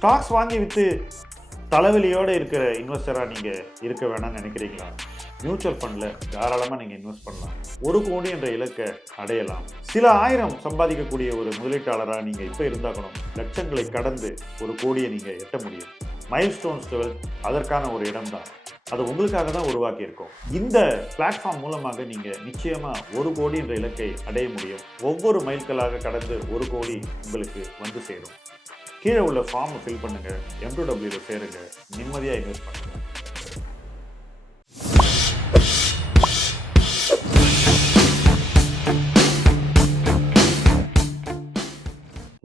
Stocks வாங்கி விற்று தலைவலியோடு இருக்கிற இன்வெஸ்டராக நீங்கள் இருக்க வேணாம்னு நினைக்கிறீங்களா? மியூச்சுவல் ஃபண்டில் தாராளமாக நீங்கள் இன்வெஸ்ட் பண்ணலாம். 1 கோடி என்ற இலக்கை அடையலாம். சில ஆயிரம் சம்பாதிக்கக்கூடிய ஒரு முதலீட்டாளராக நீங்கள் இப்போ இருந்தாக்கணும். லட்சங்களை கடந்து 1 கோடியை நீங்கள் எட்ட முடியும். மைல்ஸ்டோன்ஸ் 12 அதற்கான ஒரு இடம் தான். அது உங்களுக்காக தான் உருவாக்கி இருக்கோம். இந்த பிளாட்ஃபார்ம் மூலமாக நீங்கள் நிச்சயமாக 1 கோடி என்ற இலக்கை அடைய முடியும். ஒவ்வொரு மைல்களாக கடந்து 1 கோடி உங்களுக்கு வந்து சேரும். கீழே உள்ள ஃபார்மை ஃபில் பண்ணுங்க, M2W சேருங்க, நிம்மதியாக இன்வெஸ்ட் பண்ணுங்க.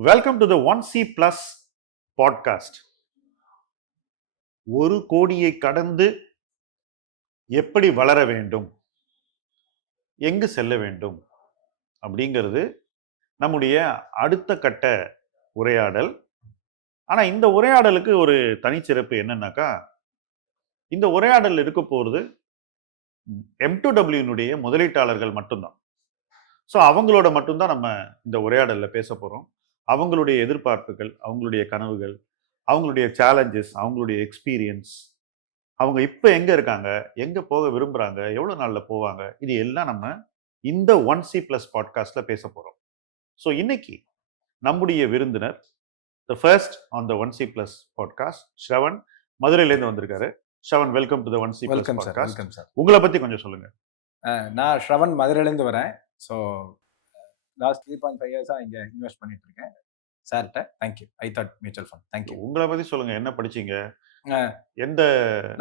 Welcome to the 1C+ podcast. 1 கோடியை கடந்து எப்படி வளர வேண்டும், எங்கு செல்ல வேண்டும் அப்படிங்கிறது நம்முடைய அடுத்த கட்ட உரையாடல். ஆனால் இந்த உரையாடலுக்கு ஒரு தனிச்சிறப்பு என்னன்னாக்கா, இந்த உரையாடல் இருக்க போகிறது M2W முதலீட்டாளர்கள் மட்டும்தான். ஸோ அவங்களோட மட்டும்தான் நம்ம இந்த உரையாடலில் பேச போகிறோம். அவங்களுடைய எதிர்பார்ப்புகள், அவங்களுடைய கனவுகள், அவங்களுடைய சேலஞ்சஸ், அவங்களுடைய எக்ஸ்பீரியன்ஸ், அவங்க இப்போ எங்கே இருக்காங்க, எங்கே போக விரும்புகிறாங்க, எவ்வளோ நாளில் போவாங்க, இது எல்லாம் நம்ம இந்த 1C+ பாட்காஸ்ட்டில் பேச போகிறோம். ஸோ இன்னைக்கு நம்முடைய விருந்தினர் the first on the 1C+ podcast, Shravan, மதுரையிலேருந்து வந்திருக்காரு. Shravan, welcome to the 1C+ podcast. Welcome sir. உங்களை பற்றி கொஞ்சம் சொல்லுங்க. நான் ஸ்ரவன், மதுரையிலேருந்து வரேன். ஸோ லாஸ்ட் 3.5 இயர்ஸாக இங்கே இன்வெஸ்ட் பண்ணிட்டு இருக்கேன். சார்கிட்ட thank you. I thought mutual fund. Thank you. உங்களை பற்றி சொல்லுங்க. என்ன படிச்சீங்க? எந்த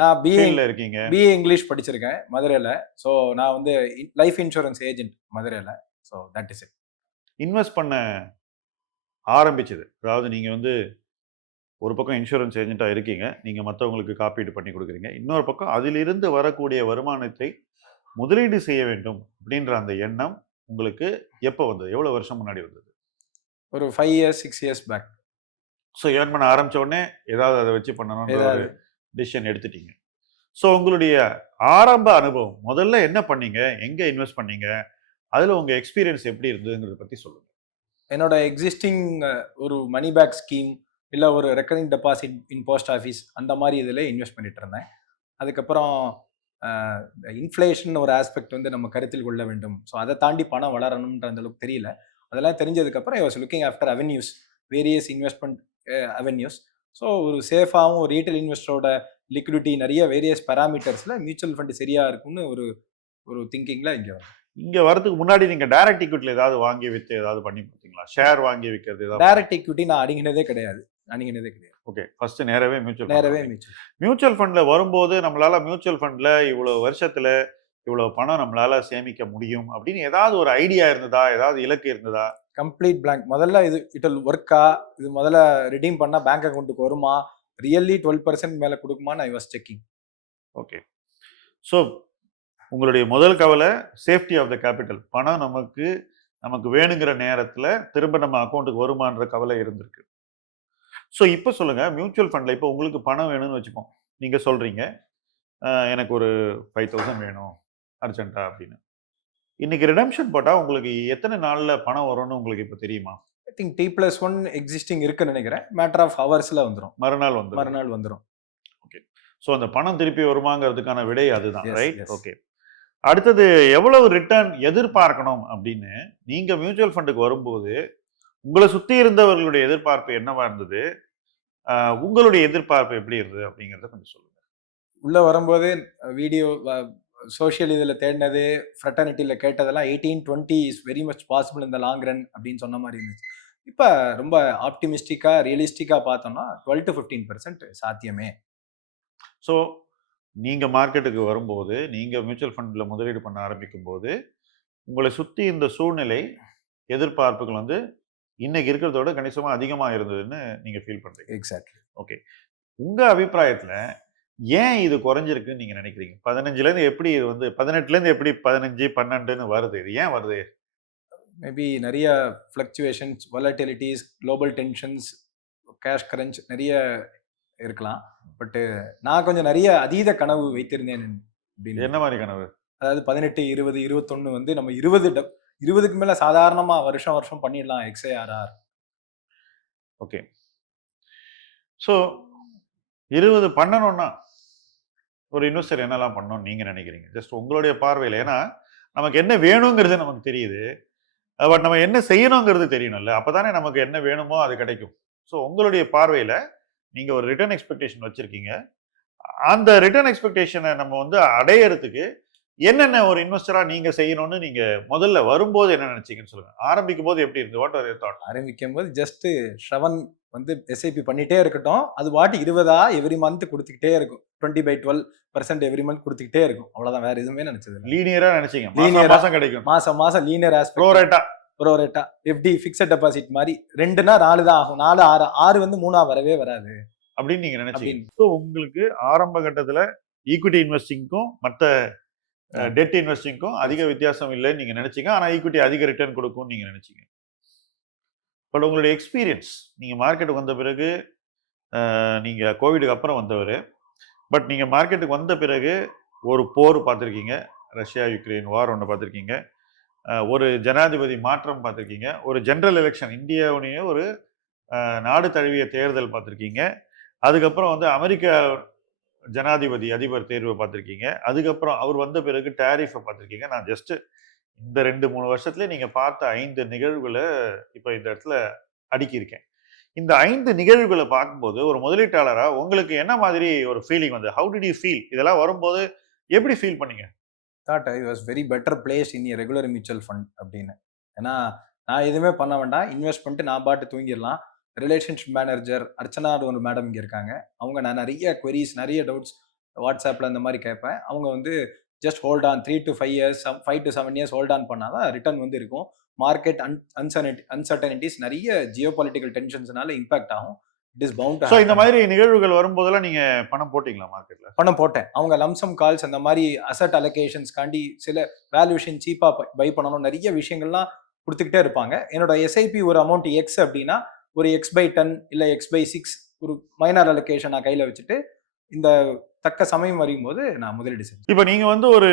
நான் ஃபீல்டில் இருக்கீங்க? பிஏ இங்கிலீஷ் படிச்சிருக்கேன் மதுரையில். ஸோ நான் வந்து லைஃப் இன்சூரன்ஸ் ஏஜென்ட் மதுரையில். So that is it. Invest பண்ண ஆரம்பிச்சது, அதாவது நீங்கள் வந்து ஒரு பக்கம் இன்சூரன்ஸ் ஏஜென்ட்டாக இருக்கீங்க, நீங்கள் மற்றவங்களுக்கு காப்பீடு பண்ணி கொடுக்குறீங்க. இன்னொரு பக்கம் அதிலிருந்து வரக்கூடிய வருமானத்தை முதலீடு செய்ய வேண்டும் அப்படின்ற அந்த எண்ணம் உங்களுக்கு எப்போ வந்தது? எவ்வளோ வருஷம் முன்னாடி வந்தது? ஒரு 5 years 6 years back. So earn பண்ண ஆரம்பித்த உடனே ஏதாவது அதை வச்சு பண்ணணும்ன்ற ஒரு டிசிஷன் எடுத்துட்டீங்க. ஸோ உங்களுடைய ஆரம்ப அனுபவம், முதல்ல என்ன பண்ணீங்க, எங்கே இன்வெஸ்ட் பண்ணீங்க, அதில் உங்கள் எக்ஸ்பீரியன்ஸ் எப்படி இருந்ததுங்கிறத பற்றி சொல்லுங்கள். என்னோட எக்ஸிஸ்டிங் ஒரு மணி பேக் ஸ்கீம் இல்லை ஒரு ரெக்கரிங் டெபாசிட் இன் போஸ்ட் ஆஃபீஸ் அந்த மாதிரி இதில் இன்வெஸ்ட் பண்ணிட்டு இருந்தேன். அதுக்கப்புறம் இன்ஃப்ளேஷன் ஒரு ஆஸ்பெக்ட் வந்து நம்ம கருத்தில் கொள்ள வேண்டும். ஸோ அதை தாண்டி பணம் வளரணுன்ற அந்த அளவுக்கு தெரியல. அதெல்லாம் தெரிஞ்சதுக்கப்புறம் I was looking after avenues, various investment avenues. So ஒரு சேஃபாகவும் ஒரு ரீட்டைல் இன்வெஸ்டரோட லிக்விடிட்டி நிறைய வேரியஸ் பேராமீட்டர்ஸில் மியூச்சுவல் ஃபண்ட் சரியாக இருக்கும்னு ஒரு திங்கிங்கில் இங்கே வரதுக்கு முன்னாடி நீங்கள் டைரக்ட் ஈக்விட்டியில் ஏதாவது வாங்கி விற்று ஏதாவது பண்ணி பார்த்தீங்களா? ஷேர் வாங்கி விற்கிறது ஏதாவது? டைரக்ட் ஈக்விட்டி நான் அணுகினதே கிடையாது. ஓகே, ஃபர்ஸ்ட் நேரவே மியூச்சுவல் மியூச்சுவல் ஃபண்டில் வரும்போது நம்மளால மியூச்சுவல் ஃபண்டில் இவ்வளோ வருஷத்தில் இவ்வளோ பணம் நம்மளால சேமிக்க முடியும் அப்படின்னு ஏதாவது ஒரு ஐடியா இருந்ததா? ஏதாவது இலக்கு இருந்ததா? Complete blank. முதல்ல இட் வில் ஒர்க்கா, இது முதல்ல ரிடீம் பண்ணால் பேங்க் அக்கௌண்ட்டுக்கு வருமா, ரியல்லி 12% மேலே கொடுக்குமான்னு I was checking. Okay, so உங்களுடைய முதல் கவலை சேஃப்டி ஆஃப் த கேபிட்டல். பணம் நமக்கு வேணுங்கிற நேரத்தில் திரும்ப நம்ம அக்கௌண்ட்டுக்கு வருமான்ற கவலை இருந்திருக்கு. ஸோ இப்போ சொல்லுங்கள், மியூச்சுவல் ஃபண்டில் இப்போ உங்களுக்கு பணம் வேணும்னு வச்சுப்போம். நீங்கள் சொல்கிறீங்க எனக்கு ஒரு 5,000 வேணும் அர்ஜென்ட்டாக அப்படின்னு. இன்னைக்கு ரிடம்ஷன் போட்டால் உங்களுக்கு எத்தனை நாளில் பணம் வரும்னு உங்களுக்கு இப்போ தெரியுமா? ஐ திங்க் T+1 எக்ஸிஸ்டிங் இருக்குன்னு நினைக்கிறேன். மேட்டர் ஆஃப் ஹவர்ஸில் வந்துடும். மறுநாள் வந்துடும். ஓகே, ஸோ அந்த பணம் திருப்பி வருமாங்கிறதுக்கான விடை அதுதான், ரைட்? ஓகே, அடுத்தது எவ்வளவு ரிட்டர்ன் எதிர்பார்க்கணும் அப்படின்னு நீங்கள் மியூச்சுவல் ஃபண்டுக்கு வரும்போது உங்களை சுற்றி இருந்தவர்களுடைய எதிர்பார்ப்பு என்னவா இருந்தது, உங்களுடைய எதிர்பார்ப்பு எப்படி இருந்தது அப்படிங்கிறத கொஞ்சம் சொல்லுங்கள். உள்ளே வரும்போது வீடியோ சோஷியல் இதில் தேடினது, ஃப்ரெட்டர்னிட்டியில் கேட்டதெல்லாம் 18-20 இஸ் வெரி மச் பாசிபிள் இந்த லாங் ரன் அப்படின்னு சொன்ன மாதிரி இருந்துச்சு. இப்போ ரொம்ப ஆப்டிமிஸ்டிக்காக ரியலிஸ்டிக்காக பார்த்தோம்னா 12 to 15% சாத்தியமே. ஸோ நீங்கள் மார்க்கெட்டுக்கு வரும்போது, நீங்கள் மியூச்சுவல் ஃபண்டில் முதலீடு பண்ண ஆரம்பிக்கும் போது உங்களை சுற்றி இந்த சூழ்நிலை எதிர்பார்ப்புகள் வந்து இன்னைக்கு இருக்கிறதோட கணிசமாக அதிகமாக இருந்ததுன்னு நீங்கள் ஃபீல் பண்ணுறீங்க. எக்ஸாக்ட்லி. ஓகே, உங்கள் அபிப்பிராயத்தில் ஏன் இது குறைஞ்சிருக்குன்னு நீங்கள் நினைக்கிறீங்க? 15லேருந்து எப்படி இது வந்து 18லேருந்து எப்படி 15, 12ன்னு வருது? இது ஏன் வருது? மேபி நிறைய fluctuations, volatilities, global tensions, cash crunch நிறைய இருக்கலாம். பட்டு நான் கொஞ்சம் நிறைய அதீத கனவு வைத்திருந்தேன். அப்படின்னு என்ன மாதிரி கனவு? அதாவது 18, 20, 21 வந்து நம்ம 20க்கு மேலே சாதாரணமாக வருஷம் பண்ணிடலாம் XIRR. ஓகே, ஸோ 20 பண்ணணும்னா ஒரு இன்வெஸ்டர் என்னெல்லாம் பண்ணணும்னு நீங்க நினைக்கிறீங்க? ஜஸ்ட் உங்களுடைய பார்வையில். ஏன்னா நமக்கு என்ன வேணுங்கிறது நமக்கு தெரியுது, பட் நம்ம என்ன செய்யணுங்கிறது தெரியணும்ல. அப்பதானே நமக்கு என்ன வேணுமோ அது கிடைக்கும். ஸோ உங்களுடைய பார்வையில நீங்க ஒரு ரிட்டர்ன் எக்ஸ்பெக்டேஷன் வச்சிருக்கீங்க. அந்த ரிட்டர்ன் எக்ஸ்பெக்டேஷனை நம்ம வந்து அடையறதுக்கு என்னென்ன ஒரு இன்வெஸ்டரா நீங்க செய்யணும்னு நீங்க முதல்ல வரும்போது என்ன நினைச்சீங்கன்னு சொல்லுங்க. ஆரம்பிக்கும் போது எப்படி இருந்து? What are your thought? ஆரம்பிக்கும் போது ஜஸ்ட் ஷ்ரவன் வந்து எஸ்ஐபி பண்ணிட்டே இருக்கட்டும், அது வாட்டி 20 எவ்ரி மந்த் கொடுத்துக்கிட்டே இருக்கும். 20/12% எவ்ரி மந்த் கொடுத்துக்கிட்டே இருக்கும். அவ்வளவுதான், வேற எதுவுமே நினைச்சது இல்லை. லீனியரா நினைச்சீங்க, Linear-ஆ. மாசம் கிடைக்கும், மாசம் மாசம் linear aspect, pro rata. Pro rata, FD fixed deposit மாதிரி 2னா 4 தான் ஆகும். 4 6 6 வந்து 3 வரவே வராது அப்படின்னு நீங்க நினைச்சீங்க. அப்படின்னு. ஸோ உங்களுக்கு ஆரம்ப கட்டத்துல ஈக்விட்டி இன்வெஸ்டிங்க்கும் மற்ற டெட் இன்வெஸ்டிங்க்கும் அதிக வித்தியாசம் இல்லைன்னு நீங்க நினைச்சீங்க. ஆனா ஈக்விட்டி அதிக ரிட்டர்ன் கொடுக்கும்னு நீங்க நினைச்சீங்க. பட் உங்களுடைய எக்ஸ்பீரியன்ஸ், நீங்க மார்க்கெட்டுக்கு வந்த பிறகு, நீங்க கோவிடுக்கு அப்புறம் வந்தவர், பட் நீங்க மார்க்கெட்டுக்கு வந்த பிறகு ஒரு போர் பார்த்துருக்கீங்க, ரஷ்யா யுக்ரைன் வார் ஒன்று பார்த்துருக்கீங்க, ஒரு ஜனாதிபதி மாற்றம் பார்த்துருக்கீங்க, ஒரு ஜெனரல் எலெக்ஷன் இந்தியாவுடைய ஒரு நாடு தழுவிய தேர்தல் பார்த்துருக்கீங்க, அதுக்கப்புறம் வந்து அமெரிக்கா ஜனாதிபதி அதிபர் தேர்வை பார்த்துருக்கீங்க, அதுக்கப்புறம் அவர் வந்த பிறகு டேரிஃபை பார்த்துருக்கீங்க. நான் ஜஸ்ட் இந்த 2-3 வருஷத்துல நீங்க பார்த்த 5 நிகழ்வுகளை இப்போ இந்த இடத்துல அடுக்கியிருக்கேன். இந்த 5 நிகழ்வுகளை பார்க்கும்போது ஒரு முதலீட்டாளரா உங்களுக்கு என்ன மாதிரி ஒரு ஃபீலிங் வந்து? How did you feel? இதெல்லாம் வரும்போது எப்படி ஃபீல் பண்ணீங்க? Thought I was very better place in regular mutual fund அப்படின்னு. ஏன்னா நான் எதுவுமே பண்ண வேண்டாம், இன்வெஸ்ட் பண்ணிட்டு நான் பாட்டு தூங்கிடலாம். ரிலேஷன்ஷிப் மேனேஜர் அர்ச்சனா ஒரு மேடம் இங்கே இருக்காங்க. அவங்க நான் நிறைய queries, நிறைய டவுட்ஸ் வாட்ஸ்அப்பில் அந்த மாதிரி கேட்பேன். அவங்க வந்து just hold on 3 to 5 years, 5 to 7 years hold on பண்ணாதான் ரிட்டர்ன் வந்து இருக்கும். மார்க்கெட் அன்சர்டனிட்டிஸ், நிறைய ஜியோ பொலிட்டிக்கல் டென்ஷன்ஸ்னால இம்பாக்ட் ஆகும். It is bound. ஸோ இந்த மாதிரி நிகழ்வுகள் வரும்போதெல்லாம் நீங்க பணம் போட்டீங்களா மார்க்கெட்ல? பணம் போட்டேன். அவங்க லம்சம் கால்ஸ் அந்த மாதிரி அசட் அலோகேஷன்ஸ்காண்டி சில வேல்யூஷன் சீப்பாக பை பண்ணணும், நிறைய விஷயங்கள்லாம் கொடுத்துக்கிட்டே இருப்பாங்க. என்னோட எஸ்ஐபி ஒரு அமௌண்ட் எக்ஸ் அப்படின்னா ஒரு X/10 இல்லை X/6 ஒரு மைனர் அலோகேஷன் நான் கையில் வச்சுட்டு இந்த தக்க சமயம் வரும்போது நான் முதலீடு செஞ்சேன். இப்போ நீங்க வந்து ஒரு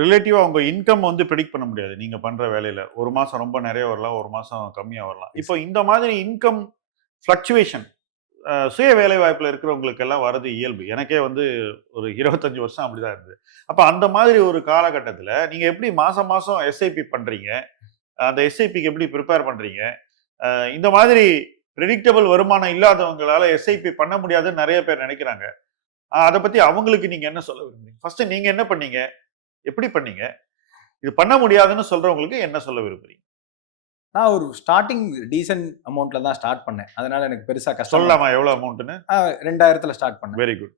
ரிலேட்டிவா உங்க இன்கம் வந்து ப்ரெடிக்ட் பண்ண முடியாது நீங்க பண்ற வேலையில. ஒரு மாசம் ரொம்ப நிறைய வரலாம், ஒரு மாசம் கம்மியா வரலாம். இப்போ இந்த மாதிரி இன்கம் ஃபிளக்சுவேஷன் சுய வேலை வாய்ப்புல இருக்கிறவங்களுக்கு எல்லாம் வரது இயல்பு. எனக்கே வந்து ஒரு 25 வருஷம் அப்படிதான் இருந்தது. அப்ப அந்த மாதிரி ஒரு காலகட்டத்துல நீங்க எப்படி மாசம் மாசம் எஸ்ஐபி பண்றீங்க? அந்த எஸ்ஐபிக்கு எப்படி ப்ரிப்பேர் பண்றீங்க? இந்த மாதிரி ப்ரெடிக்டபிள் வருமானம் இல்லாதவங்களால எஸ்ஐபி பண்ண முடியாதுன்னு நிறைய பேர் நினைக்கிறாங்க. அதை பத்தி அவங்களுக்கு நீங்க என்ன சொல்ல விரும்புறீங்க? ஃபர்ஸ்ட் நீங்க என்ன பண்ணீங்க, எப்படி பண்ணீங்க, இது பண்ண முடியாதுன்னு சொல்றவங்களுக்கு என்ன சொல்ல விரும்புறீங்க? நான் ஒரு ஸ்டார்டிங் டீசென்ட் அமௌண்ட்ல தான் ஸ்டார்ட் பண்ணேன். அதனால எனக்கு பெருசா கஷ்டம் சொல்லலாமா எவ்வளவு அமௌண்ட்னு? 2000ல ஸ்டார்ட் பண்ணேன். Very good.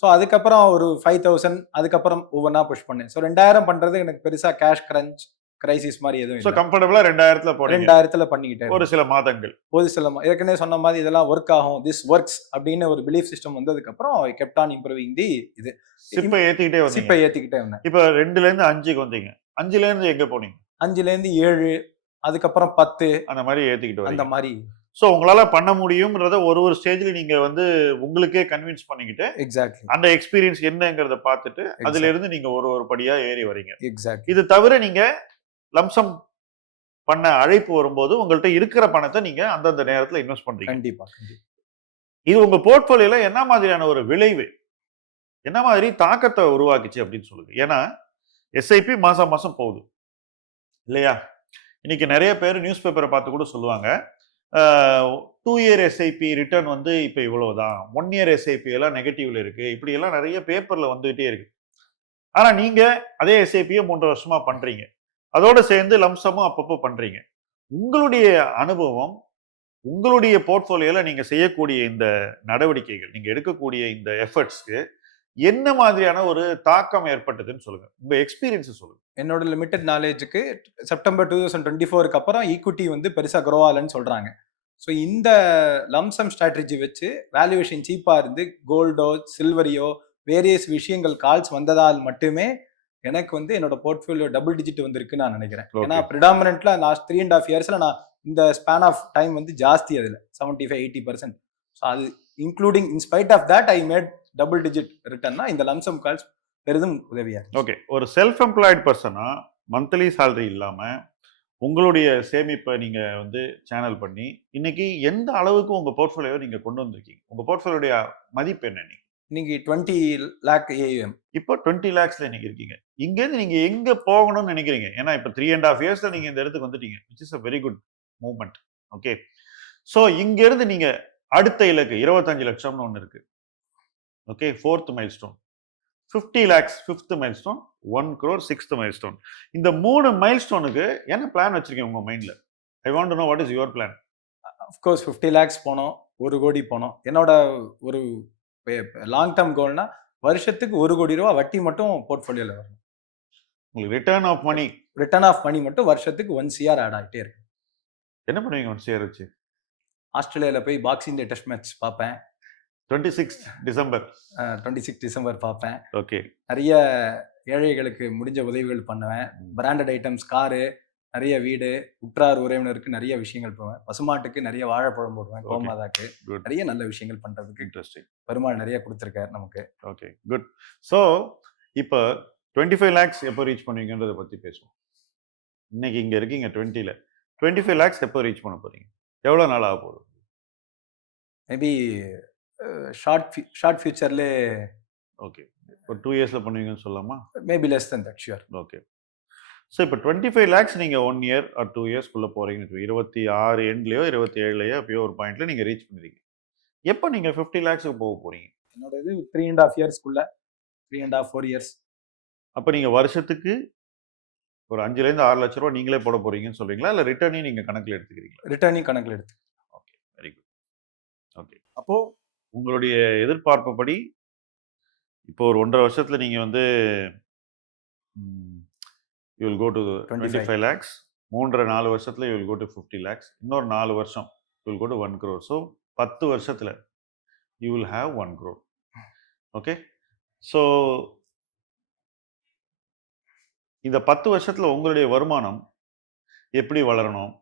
ஸோ அதுக்கப்புறம் ஒரு 5000, அதுக்கப்புறம் ஒவ்வொன்றா புஷ் பண்ணேன். ஸோ 2000 பண்றது எனக்கு பெருசா கேஷ் கிரன்ச் கிரைசிஸ் மாதிரி எதுவும் ஸோ இல்லை. கம்ஃபர்டபுளா 2000ல போறீங்க. 2000ல பண்ணிக்கிட்டேன். ஒரு சில மாதங்கள், ஒரு சில ஏற்கனவே சொன்ன மாதிரி இதெல்லாம் ஒர்க் ஆகும், திஸ் ஒர்க்ஸ் அப்படின்னு ஒரு பிலீஃப் சிஸ்டம் வந்ததுக்கு அப்புறம் ஐ கெப்ட் ஆன் இம்ப்ரூவிங் தி இது சிப்பை ஏத்திக்கிட்டே வந்தீங்க. சிப்பை ஏத்திக்கிட்டே இருந்தேன். இப்போ 2ல இருந்து 5க்கு வந்தீங்க. 5ல இருந்து எங்க போனீங்க? 5ல இருந்து 7, அதுக்கப்புறம் 10, அந்த மாதிரி ஏத்திக்கிட்டு அந்த வரீங்க. மாதிரி. ஸோ உங்களால பண்ண முடியும்ன்றத ஒரு ஸ்டேஜ்ல நீங்க வந்து உங்களுக்கே கன்வின்ஸ் பண்ணிக்கிட்டு எக்ஸாக்ட்லி அந்த எக்ஸ்பீரியன்ஸ் என்னங்கிறத பார்த்துட்டு அதுல இருந்து நீங்க ஒரு படியா ஏறி வரீங்க. எக்ஸாக்ட்லி. இது தவிர நீங்க லம்சம் பண்ண அழைப்பு வரும்போது உங்கள்ட்ட இருக்கிற பணத்தை நீங்க அந்தந்த நேரத்துல இன்வெஸ்ட் பண்றீங்க. கண்டிப்பா. இது உங்க போர்ட்போலியோல என்ன மாதிரியான ஒரு விளைவு, என்ன மாதிரி தாக்கத்தை உருவாக்குச்சு அப்படின்னு சொல்லுங்க. ஏன்னா எஸ்ஐபி மாசம் மாசம் போகுது இல்லையா? இன்னைக்கு நிறைய பேர் நியூஸ் பேப்பரை பார்த்து கூட சொல்லுவாங்க, 2 இயர் எஸ்ஐபி ரிட்டர்ன் வந்து இப்போ இவ்வளவுதான், 1 இயர் எஸ்ஐபி எல்லாம் நெகட்டிவ்ல இருக்கு, இப்படி எல்லாம் நிறைய பேப்பர்ல வந்துகிட்டே இருக்கு. ஆனா நீங்க அதே எஸ்ஐபியை 3 வருஷமா பண்றீங்க, அதோட சேர்ந்து லம்சமும் அப்பப்போ பண்றீங்க. உங்களுடைய அனுபவம், உங்களுடைய போர்ட்போலியோல நீங்க செய்யக்கூடிய இந்த நடவடிக்கைகள், நீங்க எடுக்கக்கூடிய இந்த எஃபர்ட்ஸ்க்கு என்ன மாதிரியான ஒரு தாக்கம் ஏற்பட்டதுன்னு சொல்லுங்க. உங்க எக்ஸ்பீரியன்ஸ் சொல்லுங்க. என்னோட லிமிட்டட் நாலேஜுக்கு செப்டம்பர் 2024க்கு அப்புறம் ஈக்விட்டி வந்து பெருசா க்ரோ ஆகலன்னு சொல்றாங்க. ஸோ இந்த லம்சம் ஸ்ட்ராட்டஜி வச்சு வேல்யூவேஷன் சீப்பா இருந்து கோல்டோ சில்வரியோ வேரியஸ் விஷயங்கள் கால்ஸ் வந்ததால் மட்டுமே எனக்கு வந்து என்னோட போர்ட்ஃபோலியோ டபுள் டிஜிட் வந்திருக்குன்னு நான் நினைக்கிறேன். ஏன்னா ப்ரிடாமினன்ட்ல லாஸ்ட் 3.5 இயர்ஸ்ல நான் இந்த ஸ்பேன் ஆஃப் டைம் வந்து ஜாஸ்தி, அதில் 75-80%. ஸோ அது including in spite of that I made double digit ரிட்டர்ன்னா இந்த லம்சம் கால்ஸ் பெரிதும் உதவியா. ஓகே, ஒரு செல்ஃப் எம்ப்ளாய்டு பர்சனா மந்த்லி சேலரி இல்லாம உங்களுடைய சேமிப்பை நீங்க வந்து சேனல் பண்ணி இன்னைக்கு எந்த அளவுக்கு உங்க போர்ட்ஃபோலியோ நீங்க கொண்டு வந்திருக்கீங்க? உங்க போர்ட்ஃபோலியோடைய மதிப்பு என்ன நீங்க? இன்னைக்கு 20 lakh AUM. இப்போ 20 லேக்ஸ்ல நீங்க இருக்கீங்க. இங்கேருந்து நீங்க எங்க போகணும்னு நினைக்கிறீங்க? ஏன்னா இப்ப 3.5 இயர்ஸ்ல நீங்க இந்த இடத்துக்கு வந்துட்டீங்க. Which is a very good movement. Okay. So இங்க இருந்து நீங்க அடுத்த இலக்கு 25 லட்சம்னு ஒண்ணு இருக்கு. Okay. 4th milestone. 50 lakhs 5th milestone. 1 crore 6th milestone. இந்த 3 மைல்ஸ்டோனுக்கு என்ன பிளான் வச்சிருக்கீங்க உங்க மைண்ட்ல? I want to know what is your plan? Of course 50 lakhs போனோம், 1 கோடி போனோம். என்னோட ஒரு லாங் டேர்ம் கோல்னா வருஷத்துக்கு 1 கோடி ரூபாய் வட்டி மட்டும் போர்ட்ஃபோலியோல வரணும். உங்களுக்கு return of money return of money மட்டும் வருஷத்துக்கு 1 CR ஆட் ஆகிட்டே இருக்கு. என்ன பண்ணுவீங்க ஒன் ஷேர் வச்சு? ஆஸ்திரேலியால போய் பாக்ஸிங் டே டெஸ்ட் மேட்ச் பார்ப்பேன். 26th December. 26 டிசம்பர் பார்ப்பேன். ஓகே. நிறைய ஏழைகளுக்கு முடிஞ்ச உதவிகள் பண்ணுவேன். பிராண்டட் ஐட்டம்ஸ், காரு, நிறைய வீடு, உற்றார் உறவினருக்கு நிறைய விஷயங்கள் போவேன். பசுமாட்டுக்கு நிறைய வாழைப்பழம் போடுவேன். கோமாதாக்கு நிறைய நல்ல விஷயங்கள் பண்றதுக்கு இன்ட்ரெஸ்டிங். பெருமாள் நிறைய கொடுத்துருக்காரு நமக்கு. Okay, good. ஸோ இப்போ 25 lakhs எப்போ ரீச் பண்ணுவீங்கன்றதை பத்தி பேசுவோம். இன்னைக்கு இங்க இருக்கீங்க 20ல. 25 lakhs எப்போ ரீச் பண்ண போறீங்க? எவ்வளவு நாள் ஆக போகுது? மேபி ஷார்ட் ஃபியூச்சர்ல ஓகே. ஒரு 2 இயர்ஸ்ல பண்ணுவீங்கன்னு சொல்லலாமா? Maybe less than that, sure. Okay. So இப்போ 25 lakhs நீங்க 1 இயர் ஆர் 2 இயர்ஸ்க்குள்ள போறீங்கன்னு 26 எண்ட்லயோ 27லயோ அப்பயோ ஒரு பாயிண்ட்ல நீங்க ரீச் பண்ணுவீங்க. எப்போ நீங்க 50 lakhsக்கு போக போறீங்க? என்னோட இது 3.5 இயர்ஸ்க்குள்ள, 3.5 4 இயர்ஸ். அப்போ நீங்க வருஷத்துக்கு ஒரு 5ல இருந்து 6 லட்சம் ரூபாய் நீங்களே போட போறீங்கன்னு சொல்றீங்களா, இல்ல ரிட்டர்னையும் நீங்க கணக்குல எடுத்துக்கிறீங்களா? ரிட்டர்னிங் கணக்கில் எடுத்து. Okay, very good. ஓகே. அப்போ உங்களுடைய எதிர்பார்ப்புப்படி இப்போ ஒரு 1.5 வருஷத்துல நீங்க வந்து you will go to 25 lakhs. 3.5 வருஷத்துல you will go to 50 lakhs. இன்னொரு 4 வருஷம் you will go to 1 crore. So 10 வருஷத்துல you will have 1 crore. Okay. So இந்த 10 வருஷத்துல உங்களுடைய வருமானம் எப்படி வளரணும்,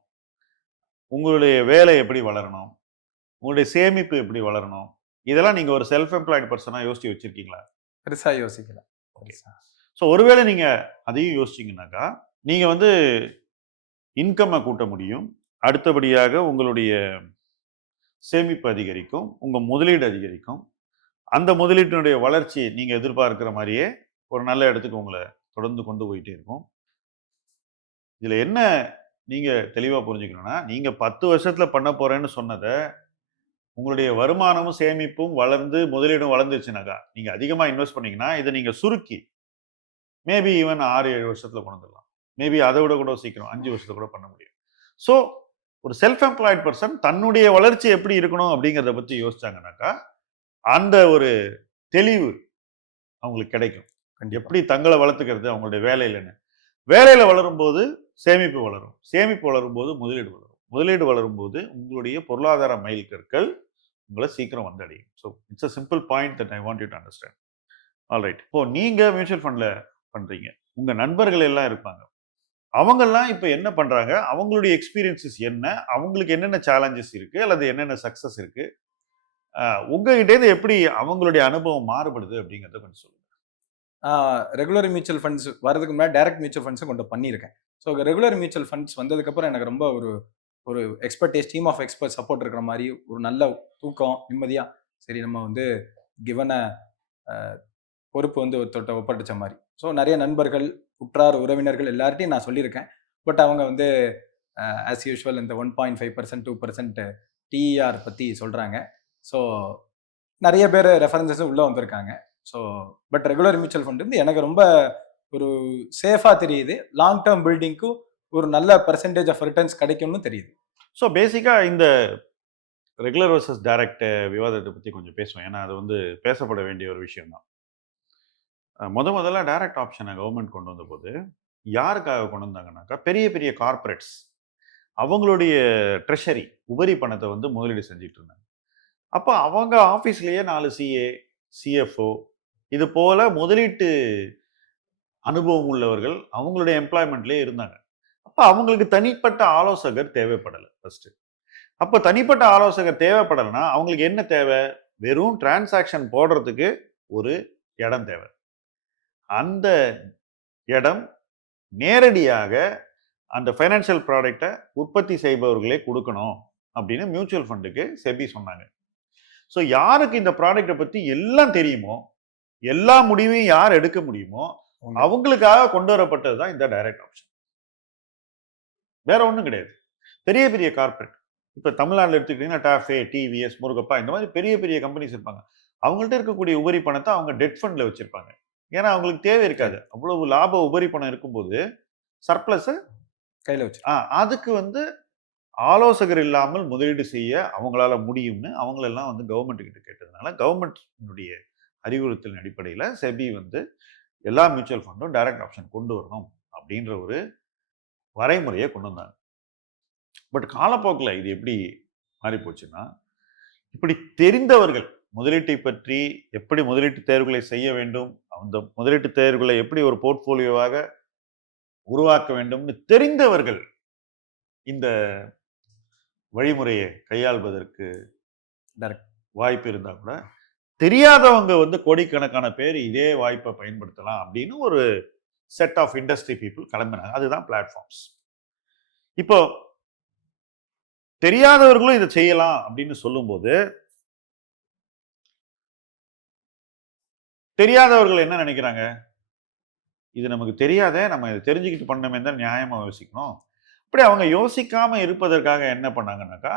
உங்களுடைய வேலை எப்படி வளரணும், உங்களுடைய சேமிப்பு எப்படி வளரணும், இதெல்லாம் நீங்க ஒரு செல்ஃப் எம்ப்ளாய்டு பர்சனா யோசிச்சு வச்சிருக்கீங்களா? பெருசா யோசிக்கல. ஸோ ஒருவேளை நீங்க அதையும் யோசிச்சீங்கன்னாக்கா நீங்க வந்து இன்கம்மை கூட்ட முடியும். அடுத்தபடியாக உங்களுடைய சேமிப்பு அதிகரிக்கும், உங்க முதலீடு அதிகரிக்கும். அந்த முதலீட்டினுடைய வளர்ச்சி நீங்க எதிர்பார்க்கிற மாதிரியே ஒரு நல்ல இடத்துக்கு உங்களை தொடர்ந்து கொண்டு போயிட்டே இருக்கும். இதுல என்ன நீங்க தெளிவா புரிஞ்சுக்கணும்னா, நீங்க 10 வருஷத்துல பண்ண போறேன்னு சொன்னதை உங்களுடைய வருமானமும் சேமிப்பும் வளர்ந்து முதலீடும் வளர்ந்துருச்சுனாக்கா நீங்க அதிகமா இன்வெஸ்ட் பண்ணீங்கன்னா இதை நீங்க சுருக்கி மேபி ஈவன் 6-7 வருஷத்துல கொண்டு வந்துடலாம். மேபி அதை விட கூட சீக்கிரம் 5 வருஷத்துல கூட பண்ண முடியும். ஸோ ஒரு செல்ஃப் எம்ப்ளாய்டு பர்சன் தன்னுடைய வளர்ச்சி எப்படி இருக்கணும் அப்படிங்கிறத பத்தி யோசிச்சாங்கன்னாக்கா அந்த ஒரு தெளிவு அவங்களுக்கு கிடைக்கும். எப்படி தங்களை வளர்த்துக்கிறது அவங்களுடைய வேலையிலன்னு. வேலையில வளரும் போது சேமிப்பு வளரும், சேமிப்பு வளரும் போது முதலீடு வளரும், முதலீடு வளரும் போது உங்களுடைய பொருளாதார மைல் கற்கள் உங்களை சீக்கிரம் வந்தடையும். So it's a simple point that I want you to understand. Alright. இப்போ நீங்க மியூச்சுவல் ஃபண்ட்ல பண்றீங்க, உங்க நண்பர்கள் எல்லாம் இருப்பாங்க. அவங்கெல்லாம் இப்போ என்ன பண்றாங்க, அவங்களுடைய எக்ஸ்பீரியன்சஸ் என்ன, அவங்களுக்கு என்னென்ன சேலஞ்சஸ் இருக்கு அல்லது என்னென்ன சக்சஸ் இருக்கு, உங்ககிட்டேருந்து எப்படி அவங்களுடைய அனுபவம் மாறுபடுது அப்படிங்கிறத கொஞ்சம் சொல்லுங்க. ரெகுலர் மியூச்சுவல் ஃபண்ட்ஸ் வரதுக்கு முன்னாடி டைரக்ட் மியூச்சுவல் ஃபண்ட்ஸும் கொண்டு பண்ணியிருக்கேன். ஸோ ரெகுலர் மியூச்சுவல் ஃபண்ட்ஸ் வந்ததுக்கப்புறம் எனக்கு ரொம்ப ஒரு எக்ஸ்பர்டேஸ், டீம் ஆஃப் எக்ஸ்பர்ட் சப்போர்ட் இருக்கிற மாதிரி ஒரு நல்ல தூக்கம், நிம்மதியாக சரி நம்ம வந்து கிவன பொறுப்பு வந்து ஒருத்தட்ட ஒப்படைச்ச மாதிரி. ஸோ நிறைய நண்பர்கள், உற்றார் உறவினர்கள் எல்லார்ட்டையும் நான் சொல்லியிருக்கேன். பட் அவங்க வந்து ஆஸ் யூஷுவல் இந்த 1.5% 2% டிஆர் பற்றி சொல்கிறாங்க. ஸோ நிறைய பேர் ரெஃபரன்சஸும் உள்ளே வந்திருக்காங்க. So but regular mutual fund வந்து எனக்கு ரொம்ப ஒரு சேஃபாக தெரியுது. லாங் டேர்ம் பில்டிங்க்கும் ஒரு நல்ல பெர்சன்டேஜ் ஆஃப் ரிட்டர்ன்ஸ் கிடைக்கும்னு தெரியுது. ஸோ பேசிக்காக இந்த ரெகுலர் வர்சஸ் டைரக்ட் விவாதத்தை பற்றி கொஞ்சம் பேசுவோம். ஏன்னா அது வந்து பேசப்பட வேண்டிய ஒரு விஷயம் தான். முதல்ல டைரக்ட் ஆப்ஷனை கவர்மெண்ட் கொண்டு வந்த போது யாருக்காக கொண்டு வந்தாங்கன்னாக்கா பெரிய பெரிய கார்பரேட்ஸ் அவங்களுடைய ட்ரெஷரி உபரி பணத்தை வந்து முதலீடு செஞ்சுட்டு இருந்தாங்க. அப்போ அவங்க ஆஃபீஸ்லேயே 4 சிஏ, சிஎஃப்ஓ இது போல முதலீட்டு அனுபவம் உள்ளவர்கள் அவங்களுடைய எம்ப்ளாய்மெண்ட்லேயே இருந்தாங்க. அப்போ அவங்களுக்கு தனிப்பட்ட ஆலோசகர் தேவைப்படலை ஃபர்ஸ்ட். அப்போ தனிப்பட்ட ஆலோசகர் தேவைப்படலைன்னா அவங்களுக்கு என்ன தேவை? வெறும் டிரான்சாக்ஷன் போடுறதுக்கு ஒரு இடம் தேவை. அந்த இடம் நேரடியாக அந்த ஃபைனான்சியல் ப்ராடக்டை உற்பத்தி செய்பவர்களே கொடுக்கணும் அப்படின்னு மியூச்சுவல் ஃபண்டுக்கு செபி சொன்னாங்க. ஸோ யாருக்கு இந்த ப்ராடக்டை பற்றி எல்லாம் தெரியுமோ, எல்லா முடிவையும் யார் எடுக்க முடியுமோ அவங்களுக்காக கொண்டு வரப்பட்டது தான் இந்த டைரக்ட் ஆப்ஷன். வேற ஒன்றும் கிடையாது. பெரிய பெரிய கார்பரேட், இப்போ தமிழ்நாட்டில் எடுத்துக்கிட்டீங்கன்னா டாஃபே, டிவிஎஸ், முருகப்பா, இந்த மாதிரி பெரிய பெரிய கம்பெனிஸ் இருப்பாங்க. அவங்கள்ட்ட இருக்கக்கூடிய உபரி பணத்தை அவங்க டெட் ஃபண்டில் வச்சிருப்பாங்க. ஏன்னா அவங்களுக்கு தேவை இருக்காது. அவ்வளவு லாப உபரி பணம் இருக்கும்போது சர்ப்ளஸ் கையில் வச்சு அதுக்கு வந்து ஆலோசகர் இல்லாமல் முதலீடு செய்ய அவங்களால முடியும்னு அவங்களெல்லாம் வந்து கவர்மெண்ட் கிட்ட கேட்டதுனால கவர்மெண்ட்டுடைய அறிவுறுத்தலின் அடிப்படையில் செபி வந்து எல்லா மியூச்சுவல் ஃபண்டும் டைரக்ட் ஆப்ஷன் கொண்டு வரணும் அப்படின்ற ஒரு வரைமுறையை கொண்டு வந்தாங்க. பட் காலப்போக்கில் இது எப்படி மாறி போச்சுன்னா, இப்படி தெரிந்தவர்கள் முதலீட்டை பற்றி எப்படி முதலீட்டு தேர்வுகளை செய்ய வேண்டும், அந்த முதலீட்டு தேர்வுகளை எப்படி ஒரு போர்ட்போலியோவாக உருவாக்க வேண்டும்னு தெரிந்தவர்கள் இந்த வழிமுறையை கையாள்வதற்கு வாய்ப்பு இருந்தா கூட தெரியாதவங்க வந்து கோடிக்கணக்கான பேர் இதே வாய்ப்பை பயன்படுத்தலாம் அப்படின்னு ஒரு செட் ஆஃப் இண்டஸ்ட்ரி பீப்புள் கிளம்பினாங்க. அதுதான் பிளாட்ஃபார்ம்ஸ். இப்போ தெரியாதவர்களும் இதை செய்யலாம் அப்படின்னு சொல்லும்போது தெரியாதவர்கள் என்ன நினைக்கிறாங்க, இது நமக்கு தெரியாத, நம்ம இதை தெரிஞ்சுக்கிட்டு பண்ணமே தான் நியாயமா யோசிக்கணும். அப்படி அவங்க யோசிக்காம இருப்பதற்காக என்ன பண்ணாங்கன்னாக்கா,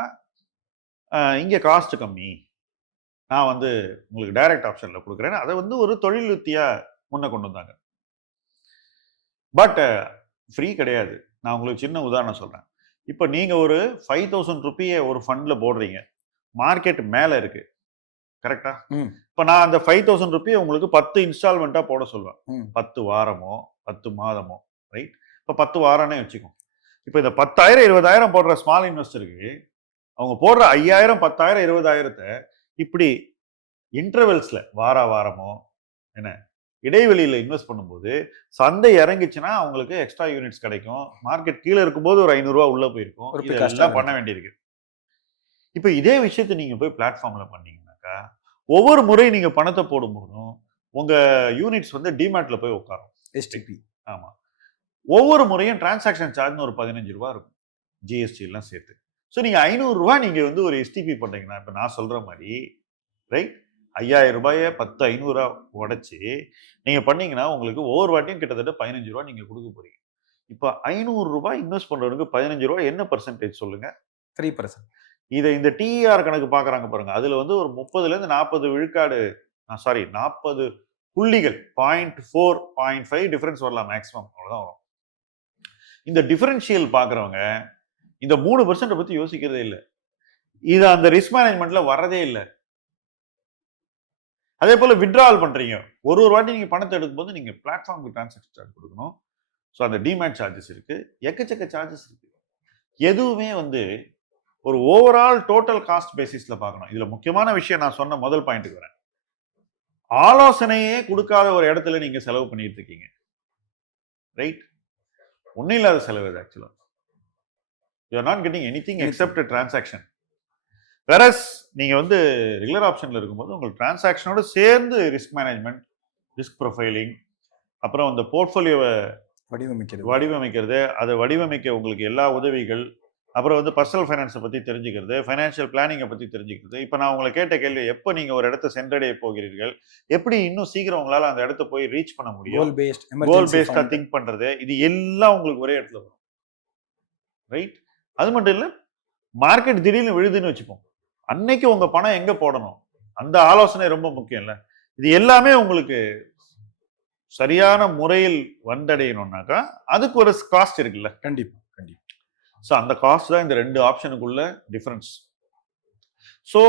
இங்க காஸ்ட் கம்மி, நான் வந்து உங்களுக்கு டைரக்ட் ஆப்ஷன்ல கொடுக்குறேன், அதை வந்து ஒரு தொழில் யுக்தியா முன்ன கொண்டு வந்தாங்க. பட் ஃப்ரீ கிடையாது. நான் உங்களுக்கு சின்ன உதாரணம் சொல்றேன். இப்போ நீங்க ஒரு 5,000 ருப்பியை ஒரு ஃபண்ட்ல போடுறீங்க, மார்க்கெட் மேல இருக்கு, கரெக்டா? இப்போ நான் அந்த 5,000 ருப்பியை உங்களுக்கு 10 இன்ஸ்டால்மெண்ட்டா போட சொல்லுவேன். 10 வாரமோ 10 மாதமோ, ரைட்? இப்போ 10 வாரம்னே வச்சுக்கோங்க. இப்போ இந்த 10,000 20,000 போடுற ஸ்மால் இன்வெஸ்டருக்கு அவங்க போடுற 5,000 10,000 20,000 இப்படி இன்டர்வெல்ஸ்ல வாரமோ என்ன இடைவெளியில் இன்வெஸ்ட் பண்ணும்போது சந்தை இறங்கிச்சுன்னா அவங்களுக்கு எக்ஸ்ட்ரா யூனிட்ஸ் கிடைக்கும். மார்க்கெட் கீழே இருக்கும்போது ஒரு 500 ரூபா உள்ள போயிருக்கும். இதெல்லாம் பண்ண வேண்டியிருக்கு. இப்போ இதே விஷயத்தை நீங்க போய் பிளாட்ஃபார்ம்ல பண்ணீங்கன்னாக்கா, ஒவ்வொரு முறை நீங்க பணத்தை போடும்போதும் உங்க யூனிட்ஸ் வந்து டிமேட்ல போய் உட்காரும். எஸ்டிபி. ஆமா. ஒவ்வொரு முறையும் டிரான்சாக்ஷன் சார்ஜ்னு ஒரு 15 ரூபா இருக்கும், ஜிஎஸ்டி எல்லாம் சேர்த்து. ஸோ நீங்க 500 ரூபா நீங்க வந்து ஒரு எஸ்டிபி பண்றீங்கன்னா, இப்போ நான் சொல்ற மாதிரி ரைட், 5,000 ரூபாயை 10 500 உடைச்சு நீங்க பண்ணீங்கன்னா உங்களுக்கு ஒவ்வொரு வாட்டியும் கிட்டத்தட்ட 15 ரூபா நீங்க கொடுக்க போறீங்க. இப்போ 500 ரூபாய் இன்வெஸ்ட் பண்றவனுக்கு 15 ரூபாய் என்ன பர்சன்டேஜ் சொல்லுங்க? 3%. இதை இந்த டிஆர் கணக்கு பாக்குறாங்க பாருங்க, அதுல வந்து ஒரு 30ல இருந்து 40 விழுக்காடு, சாரி 40 புள்ளிகள், 0.4 0.5 டிஃபரன்ஸ் வரலாம் மேக்ஸிமம், அவ்வளவுதான் வரும். இந்த டிஃபரன்ஷியல் பாக்குறவங்க இந்த 3% பத்தி யோசிக்கிறதே இல்லை. இது அந்த ரிஸ்க் மேனேஜ்மெண்ட்ல வரதே இல்லை. அதே போல வித்ட்ராவல் பண்றீங்க, ஒரு வாட்டி நீங்க பணத்தை எடுக்கும்போது நீங்க பிளாட்ஃபார்முக்கு டிரான்சாக்ஷன் சார்ஜ் கொடுக்கணும். ஸோ அந்த டிமேட் சார்ஜஸ் இருக்கு, எக்கச்சக்க சார்ஜஸ் இருக்கு. எதுவுமே வந்து ஒரு ஓவரால் டோட்டல் காஸ்ட் பேசிஸ்ல பார்க்கணும். இதுல முக்கியமான விஷயம் நான் சொன்ன முதல் பாயிண்ட்டுக்கு வரேன். ஆலோசனையே கொடுக்காத ஒரு இடத்துல நீங்க செலவு பண்ணிட்டு இருக்கீங்க, ரைட்? ஒன்னும் இல்லாத செலவு இது. ஆக்சுவலா you are not getting anything except transaction. Versus நீங்க வந்து ரெகுலர் ஆப்ஷன்ல இருக்கும்போது உங்களுக்கு டிரான்சாக்ஷனோட சேர்ந்து ரிஸ்க் மேனேஜ்மெண்ட், ரிஸ்க் ப்ரொஃபைலிங், அப்புறம் அந்த போர்ட்ஃபோலியோவை வடிவமைக்கிறது, அதை வடிவமைக்க உங்களுக்கு எல்லா உதவிகள், அப்புறம் வந்து பர்சனல் ஃபைனான்ஸை பற்றி தெரிஞ்சுக்கிறது, ஃபைனான்ஷியல் பிளானிங்கை பற்றி தெரிஞ்சுக்கிறது. இப்போ நான் உங்களை கேட்ட கேள்வி, எப்போ நீங்கள் ஒரு இடத்த சென்றடைய போகிறீர்கள், எப்படி இன்னும் சீக்கிரம் உங்களால் அந்த இடத்த போய் ரீச் பண்ண முடியும், கோல் பேஸ்டாக திங்க் பண்ணுறது, இது எல்லாம் உங்களுக்கு ஒரே இடத்துல வரும், ரைட்? அது மட்டும் இல்லை, மார்க்கெட் திடீர்னு விழுதுன்னு வச்சுப்போம், அன்னைக்கு உங்கள் பணம் எங்கே போடணும், அந்த ஆலோசனை ரொம்ப முக்கியம் இல்லை? இது எல்லாமே உங்களுக்கு சரியான முறையில் வந்தடையணும்னாக்கா அதுக்கு ஒரு காஸ்ட் இருக்குல்ல? கண்டிப்பா. ஸோ அந்த காஸ்ட் தான் இந்த ரெண்டு ஆப்ஷனுக்குள்ள டிஃபரன்ஸ். ஸோ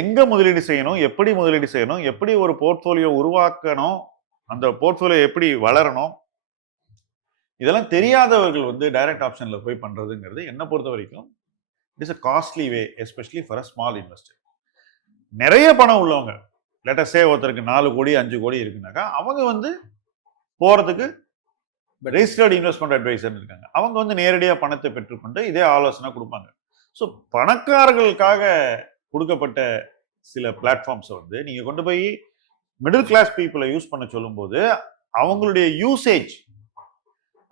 எங்க முதலீடு செய்யணும், எப்படி முதலீடு செய்யணும், எப்படி ஒரு போர்ட்ஃபோலியோ உருவாக்கணும், அந்த போர்ட்ஃபோலியோ எப்படி வளரணும், இதெல்லாம் தெரியாதவர்கள் வந்து டைரக்ட் ஆப்ஷன்ல போய் பண்றதுங்கிறது என்ன பொறுத்த வரைக்கும் it is a costly way, especially for a small investor. நிறைய பணம் உள்ளவங்க, லெட் அஸ் சே ஒருத்தருக்கு 4 கோடி 5 கோடி இருக்குனாக்கா அவங்க வந்து போறதுக்கு ரெஜிஸ்டர்ட் இன்வெஸ்ட்மெண்ட் அட்வைசர் இருக்காங்க, அவங்க வந்து நேரடியாக பணத்தை பெற்றுக்கொண்டு இதே ஆலோசனை கொடுப்பாங்க. ஸோ பணக்காரர்களுக்காக கொடுக்கப்பட்ட சில பிளாட்ஃபார்ம்ஸை வந்து நீங்கள் கொண்டு போய் மிடில் கிளாஸ் பீப்புளை யூஸ் பண்ண சொல்லும்போது அவங்களுடைய யூசேஜ்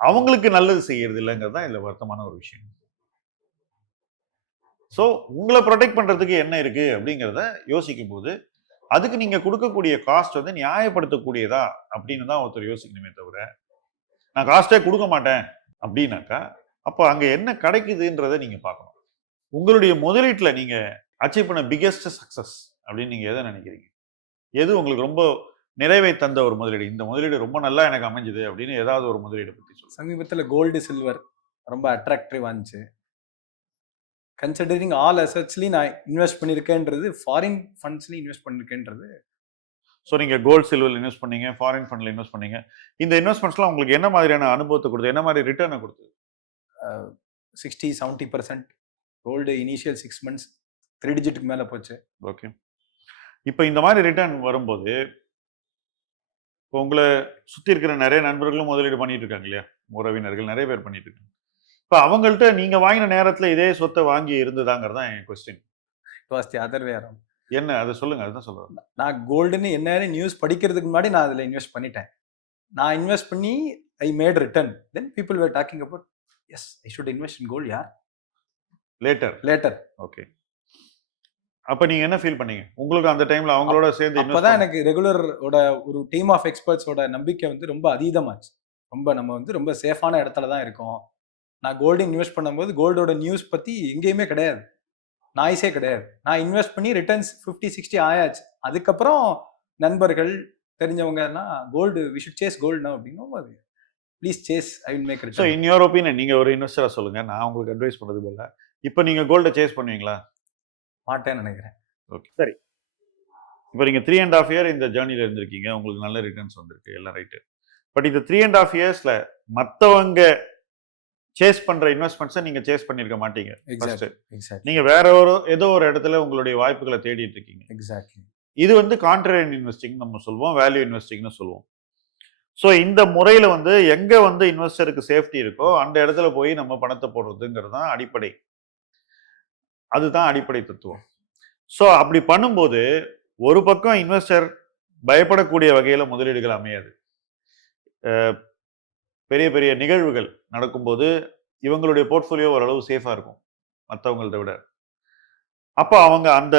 அவங்களுக்கு நல்லது செய்யறது இல்லைங்கிறது தான் இதுல வருத்தமான ஒரு விஷயம். ஸோ உங்களை ப்ரொடெக்ட் பண்றதுக்கு என்ன இருக்கு அப்படிங்கிறத யோசிக்கும் போது அதுக்கு நீங்க கொடுக்கக்கூடிய காஸ்ட் வந்து நியாயப்படுத்தக்கூடியதா அப்படின்னு தான் ஒருத்தர் யோசிக்கணுமே தவிர, நான் காஸ்டே கொடுக்க மாட்டேன் அப்படின்னாக்கா அப்போ அங்க என்ன கிடைக்குதுன்றதை நீங்க பார்க்கணும். உங்களுடைய முதலீட்டுல நீங்க அச்சீவ் பண்ண பிகெஸ்ட் சக்சஸ் அப்படின்னு நீங்க எதை நினைக்கிறீங்க? எது உங்களுக்கு ரொம்ப நிறைவை தந்த ஒரு முதலீடு? இந்த முதலீடு ரொம்ப நல்லா எனக்கு அமைஞ்சது அப்படின்னு ஏதாவது ஒரு முதலீடு பத்தி சொல்லுங்க. சமீபத்துல கோல்டு சில்வர் ரொம்ப அட்ராக்டிவா இருந்துச்சு. கன்சிடரிங் ஆல் அசட்ஸ்லயும் நான் இன்வெஸ்ட் பண்ணியிருக்கேன்றது, ஃபாரின் ஃபண்ட்ஸ்லயும் இன்வெஸ்ட் பண்ணியிருக்கேன்றது. ஸோ நீங்க கோல்டு சில்வர்ல இன்வெஸ்ட் பண்ணீங்க, ஃபாரின் ஃபண்ட்ல இன்வெஸ்ட் பண்ணீங்க. இந்த இன்வெஸ்ட்மெண்ட்ஸ்லாம் உங்களுக்கு என்ன மாதிரியான அனுபவத்தை கொடுத்தது? என்ன மாதிரி ரிட்டர்னை கொடுத்தது? 60-70% கோல்டு இனிஷியல் 6 months 3 டிஜிட்டுக்கு மேல போச்சு. ஓகே. இப்போ இந்த மாதிரி ரிட்டர்ன் வரும்போது இப்போ உங்களை சுத்தி இருக்கிற நிறைய நண்பர்களும் முதலீடு பண்ணிட்டு இருக்காங்க இல்லையா? உறவினர்கள் நிறைய பேர் பண்ணிட்டு இருக்காங்க. இப்போ அவங்கள்ட்ட நீங்க வாங்கின நேரத்துல இதே சொத்தை வாங்கி இருந்ததாங்கிறது தான் என் question. It was the other way around. என்ன அதை சொல்லுங்க, அதுதான் சொல்லுவேன். நான் கோல்டுன்னு என்னன்னு நியூஸ் படிக்கிறதுக்கு முன்னாடி நான் அதில் இன்வெஸ்ட் பண்ணிட்டேன். நான் இன்வெஸ்ட் பண்ணி I made return. Then people were talking about as I should invest in gold. யார் லேட்டர். ஓகே. அப்ப நீங்க என்ன ஃபீல் பண்ணீங்க? உங்களுக்கு அந்த டைம்ல அவங்களோட சேர்ந்து அப்பதான் எனக்கு ரெகுலரோட ஒரு டீம் ஆஃப் எக்ஸ்பர்ட்ஸோட நம்பிக்கை வந்து ரொம்ப அதீதமாச்சு. நம்ம வந்து ரொம்ப சேஃபான இடத்துல தான் இருக்கோம். நான் கோல்டு இன்வெஸ்ட் பண்ணும்போது கோல்டோட நியூஸ் பத்தி எங்கேயுமே கிடையாது, நாய்ஸே கிடையாது. நான் இன்வெஸ்ட் பண்ணி ரிட்டர்ன்ஸ் 50-60 ஆயாச்சு. அதுக்கப்புறம் நண்பர்கள் தெரிஞ்சவங்க எல்லாம் gold we should chase gold now அப்படின்னும் please chase I will make return. So in your opinion நீங்க ஒரு இன்வெஸ்டரா சொல்லுங்க, நான் உங்களுக்கு அட்வைஸ் பண்றது போல. இப்போ நீங்க கோல்டை சேஸ் பண்ணுவீங்களா? மாட்டேன்னு நினைக்கிறேன். ஓகே, சரி. இப்போ நீங்க 3.5 year இந்த ஜேர்னில இருந்திருக்கீங்க, உங்களுக்கு நல்ல ரிட்டர்ன்ஸ் வந்திருக்கு, எல்லாம் ரைட்டு. பட் இந்த 3.5 yearsல மற்றவங்க சேஸ் பண்ற இன்வெஸ்ட்மெண்ட்ஸை நீங்க சேஸ் பண்ணிருக்க மாட்டீங்க. நீங்க வேற ஏதோ ஒரு இடத்துல உங்களுடைய வாய்ப்புகளை தேடிட்டு இருக்கீங்க. எக்ஸாக்ட்லி. இது வந்து கான்ட்ரேரியன் இன்வெஸ்டிங் நம்ம சொல்லுவோம், வேல்யூ இன்வெஸ்டிங்னு சொல்லுவோம். ஸோ இந்த முறையில வந்து எங்க வந்து இன்வெஸ்டருக்கு சேஃப்டி இருக்கோ அந்த இடத்துல போய் நம்ம பணத்தை போடுறதுங்கிறது தான் அடிப்படை. அதுதான் அடிப்படை தத்துவம். ஸோ அப்படி பண்ணும்போது ஒரு பக்கம் இன்வெஸ்டர் பயப்படக்கூடிய வகையில முதலீடுகள் அமையாது. பெரிய பெரிய நிகழ்வுகள் நடக்கும்போது இவங்களுடைய போர்ட்ஃபோலியோ ஓரளவு சேஃபா இருக்கும் மற்றவங்கள்ட்ட விட. அப்போ அவங்க அந்த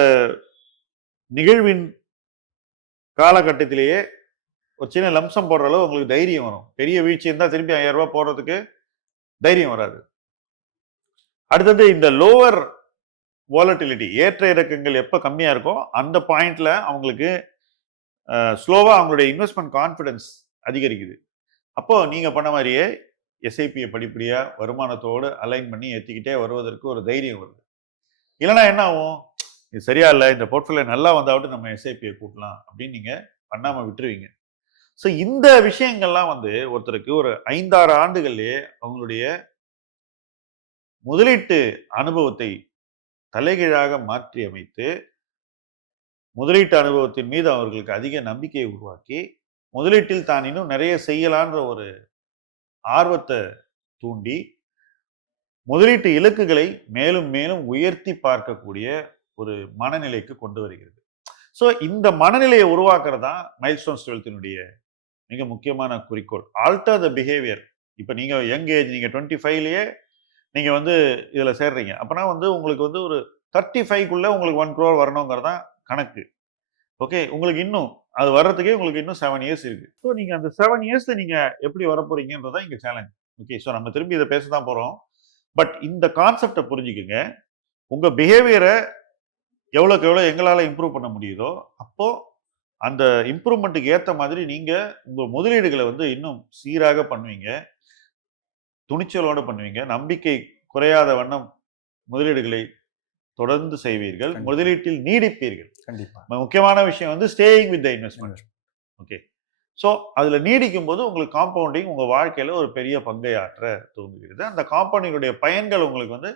நிகழ்வின் காலகட்டத்திலேயே ஒரு சின்ன லம்சம் போடுற அளவு உங்களுக்கு தைரியம் வரும். பெரிய வீழ்ச்சி இருந்தால் திருப்பி 5000 ரூபாய் போடுறதுக்கு தைரியம் வராது. அடுத்தது இந்த லோவர் வாலட்டிலிட்டி, ஏற்ற இறக்கங்கள் எப்போ கம்மியா இருக்கோ அந்த பாயிண்ட்ல அவங்களுக்கு ஸ்லோவா அவங்களுடைய இன்வெஸ்ட்மெண்ட் கான்ஃபிடன்ஸ் அதிகரிக்குது. அப்போ நீங்க பண்ண மாதிரியே எஸ்ஐபியை படிப்படியா வருமானத்தோடு அலைன் பண்ணி ஏற்றிக்கிட்டே வருவதற்கு ஒரு தைரியம் வருது. இல்லைன்னா என்ன ஆகும், இது சரியா இல்லை, இந்த போர்ட்ஃபோலியோ நல்லா வந்தாவிட்டு நம்ம எஸ்ஐபியை கூட்டலாம் அப்படின்னு நீங்க பண்ணாம விட்டுருவீங்க. ஸோ இந்த விஷயங்கள்லாம் வந்து ஒருத்தருக்கு ஒரு 5-6 ஆண்டுகள்லேயே அவங்களுடைய முதலீட்டு அனுபவத்தை தலைகீழாக மாற்றி அமைத்து முதலீட்டு அனுபவத்தின் மீது அவர்களுக்கு அதிக நம்பிக்கையை உருவாக்கி முதலீட்டில் தான் இன்னும் நிறைய செய்யலான்ற ஒரு ஆர்வத்தை தூண்டி முதலீட்டு இலக்குகளை மேலும் மேலும் உயர்த்தி பார்க்கக்கூடிய ஒரு மனநிலைக்கு கொண்டு வருகிறது. ஸோ இந்த மனநிலையை உருவாக்குறது தான் மைல்ஸ்டோன்ஸ் 12 மிக முக்கியமான குறிக்கோள். Alter the behaviour. இப்போ நீங்க யங் ஏஜ், நீங்க 25லயே நீங்க வந்து இதுல சேர்றீங்க அப்பனா வந்து உங்களுக்கு வந்து ஒரு 35க்குள்ள உங்களுக்கு 1 crore வரணுங்கிறதான் கணக்கு. ஓகே, உங்களுக்கு இன்னும் அது வர்றதுக்கே உங்களுக்கு இன்னும் 7 years இருக்கு. ஸோ நீங்க அந்த 7 yearsல நீங்க எப்படி வரப்போறீங்கன்றதான் இங்க சேலஞ்ச். ஓகே, ஸோ நம்ம திரும்பி இதை பேசதான் போறோம். பட் இந்த கான்செப்டை புரிஞ்சுக்குங்க. உங்க பிஹேவியரை எவ்வளோக்கு எவ்வளோ எங்களால் இம்ப்ரூவ் பண்ண முடியுதோ அப்போ அந்த இம்ப்ரூவ்மெண்ட்டுக்கு ஏற்ற மாதிரி நீங்க உங்க முதலீடுகளை வந்து இன்னும் சீராக பண்ணுவீங்க, துணிச்சலோடு பண்ணுவீங்க, நம்பிக்கை குறையாத வண்ணம் முதலீடுகளை தொடர்ந்து செய்வீர்கள், முதலீட்டில் நீடிப்பீர்கள். கண்டிப்பா முக்கியமான விஷயம் வந்து staying with the investment. Okay, so அதில் நீடிக்கும் போது உங்களுக்கு காம்பவுண்டிங் உங்கள் வாழ்க்கையில் ஒரு பெரிய பங்கை ஆற்ற தூங்குகிறது. அந்த காம்பவுண்டிங்குடைய பயன்கள் உங்களுக்கு வந்து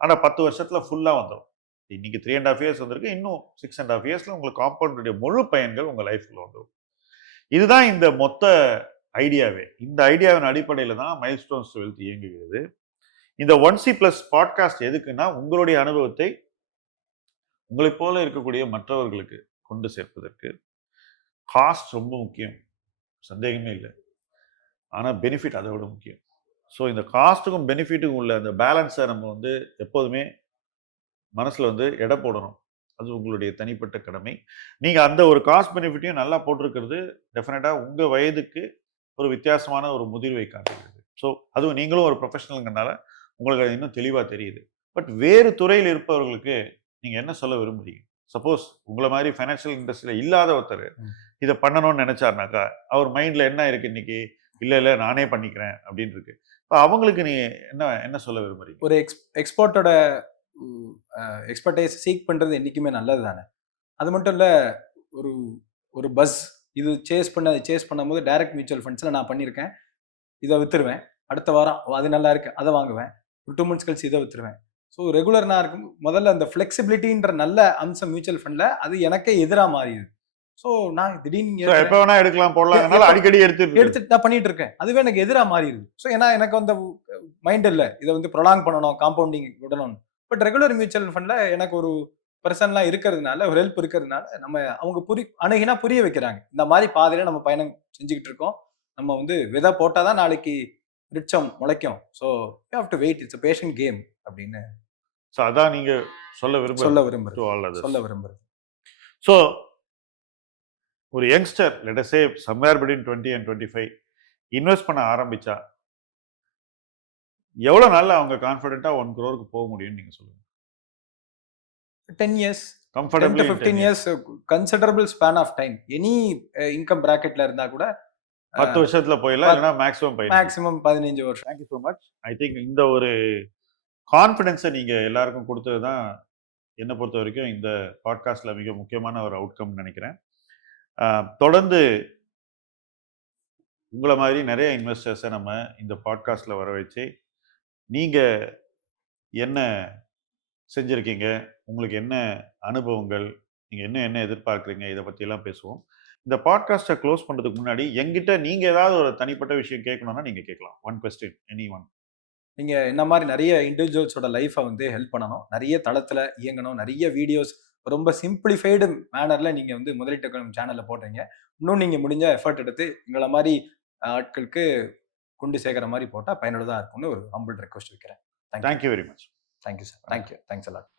ஆனால் 10 வருஷத்தில் ஃபுல்லாக வந்துடும். இன்னைக்கு 3.5 years வந்திருக்கு, இன்னும் 6.5 yearsல உங்களுக்கு காம்பவுண்டுடைய முழு பயன்கள் உங்கள் லைஃப்ல வந்துடும். இதுதான் இந்த மொத்த ஐடியாவே. இந்த ஐடியாவின் அடிப்படையில் தான் மைல்ஸ்டோன்ஸ் 12 இயங்குகிறது. இந்த 1C+ பாட்காஸ்ட் எதுக்குன்னா உங்களுடைய அனுபவத்தை உங்களை போல இருக்கக்கூடிய மற்றவர்களுக்கு கொண்டு சேர்ப்பதற்கு. காஸ்ட் ரொம்ப முக்கியம், சந்தேகமே இல்லை. ஆனால் பெனிஃபிட் அதை விட முக்கியம். ஸோ இந்த காஸ்ட்டுக்கும் பெனிஃபிட்டுக்கும் உள்ள அந்த பேலன்ஸை நம்ம வந்து எப்போதுமே மனசில் வந்து எடை போடணும். அது உங்களுடைய தனிப்பட்ட கடமை. நீங்கள் அந்த ஒரு காஸ்ட் பெனிஃபிட்டையும் நல்லா போட்டிருக்கிறது டெஃபினட்டாக உங்கள் வயதுக்கு ஒரு வித்தியாசமான ஒரு முதிர்வை காட்டுகிறது. ஸோ அதுவும் நீங்களும் ஒரு ப்ரொஃபஷனலுங்கிறனால உங்களுக்கு அது இன்னும் தெளிவாக தெரியுது. பட் வேறு துறையில் இருப்பவர்களுக்கு நீங்கள் என்ன சொல்ல விரும்புறீங்க? சப்போஸ் உங்களை மாதிரி ஃபைனான்ஷியல் இண்டஸ்ட்ரியில் இல்லாத ஒருத்தர் இதை பண்ணணும்னு நினைச்சாருனாக்கா அவர் மைண்டில் என்ன இருக்கு இன்னைக்கு? இல்லை நானே பண்ணிக்கிறேன் அப்படின்னு இருக்கு. இப்போ அவங்களுக்கு நீ என்ன என்ன சொல்ல விரும்புறீங்க? ஒரு எக்ஸ்போர்ட்டோட எக்ஸ்பர்டைஸ் சீக் பண்ணுறது என்றைக்குமே நல்லது தானே. அது மட்டும் இல்லை, ஒரு ஒரு பஸ் இது சேஸ் பண்ணும்போது டைரக்ட் மியூச்சுவல் ஃபண்ட்ஸில் நான் பண்ணியிருக்கேன். இதை விற்றுருவேன். அடுத்த வாரம் அது நல்லா இருக்கு, அதை வாங்குவேன். ஒரு 2 months கழிச்சு இதை விற்றுருவேன். ஸோ ரெகுலர் நான் இருக்கும் முதல்ல அந்த ஃப்ளெக்சிபிலிட்டின்ற நல்ல அம்சம் மியூச்சுவல் ஃபண்டில் அது எனக்கே எதிராக மாறிடுது. ஸோ நான் திடீர்னு எப்போ வேணா எடுக்கலாம் போடலாம், அடிக்கடி எடுத்துட்டு நான் பண்ணிட்டு இருக்கேன். அதுவே எனக்கு எதிராக மாறிடுது. ஸோ ஏன்னா எனக்கு அந்த மைண்ட் இல்லை இதை வந்து ப்ரொலாங் பண்ணணும், காம்பவுண்டிங் விடணும். பட் ரெகுலர் மியூச்சுவல் ஃபண்டில் எனக்கு ஒரு பர்சன்லாம் இருக்கிறதுனால, ஒரு ஹெல்ப் இருக்கிறதுனால நம்ம அவங்க அணுகினா புரிய வைக்கிறாங்க. இந்த மாதிரி பாதையில நம்ம பயணம் செஞ்சுக்கிட்டு இருக்கோம். நம்ம வந்து விதை போட்டால் தான் நாளைக்கு விருட்சம் முளைக்கும். So you have to wait, it's a patient game அப்படின்னு ஸோ அதான் நீங்க சொல்ல விரும்புறேன். ஸோ ஒரு youngster let us say somewhere between 20 and 25 invest பண்ண ஆரம்பிச்சா எவ்வளவு நாள்ல அவங்க கான்ஃபிடென்ட்டா 1 crore போக முடியும்னு நீங்க சொல்லுங்க. 10 years, 10 to comfortably 15 years, considerable span of time. Any income பிராக்கெட்ல இருந்தா கூட 10 வருஷத்துல போயிடலாம், இல்லைன்னா மேக்ஸிமம் 15 வருஷம். Thank you so much. I think இந்த ஒரு கான்ஃபிடென்ஸை நீங்க எல்லாருக்கும் கொடுத்தது தான் என்னை பொறுத்த வரைக்கும் இந்த பாட்காஸ்ட்ல மிக முக்கியமான ஒரு அவுட்கம் நினைக்கிறேன். தொடர்ந்து உங்களை மாதிரி நிறைய இன்வெஸ்டர்ஸை நம்ம இந்த பாட்காஸ்ட்ல வர வச்சு நீங்க என்ன செஞ்சிருக்கீங்க, உங்களுக்கு என்ன அனுபவங்கள், நீங்க என்ன எதிர்பார்க்குறீங்க, இதை பத்தி எல்லாம் பேசுவோம். இந்த பாட்காஸ்ட்டை க்ளோஸ் பண்றதுக்கு முன்னாடி எங்கிட்ட நீங்க ஏதாவது ஒரு தனிப்பட்ட விஷயம் கேட்கணும்னா நீங்க கேட்கலாம். 1 question, anyone. நீங்க என்ன மாதிரி நிறைய இண்டிவிஜுவல்ஸோட லைஃபை வந்து ஹெல்ப் பண்ணணும், நிறைய தளத்துல இயங்கணும், நிறைய வீடியோஸ் ரொம்ப சிம்பிளிஃபைடு மேனர்ல நீங்க வந்து முதலீட்டு சேனல்ல போடுறீங்க. இன்னும் நீங்க முடிஞ்ச எஃபர்ட் எடுத்து எங்களை மாதிரி ஆட்களுக்கு கொண்டு சேர்க்கிற மாதிரி போட்டா பயனுள்ளதா இருக்கும்னு ஒரு ஹம்பிள் ரெக்வஸ்ட் வைக்கிறேன். Thank you very much. Thank you sir. Thank you. Thanks a lot.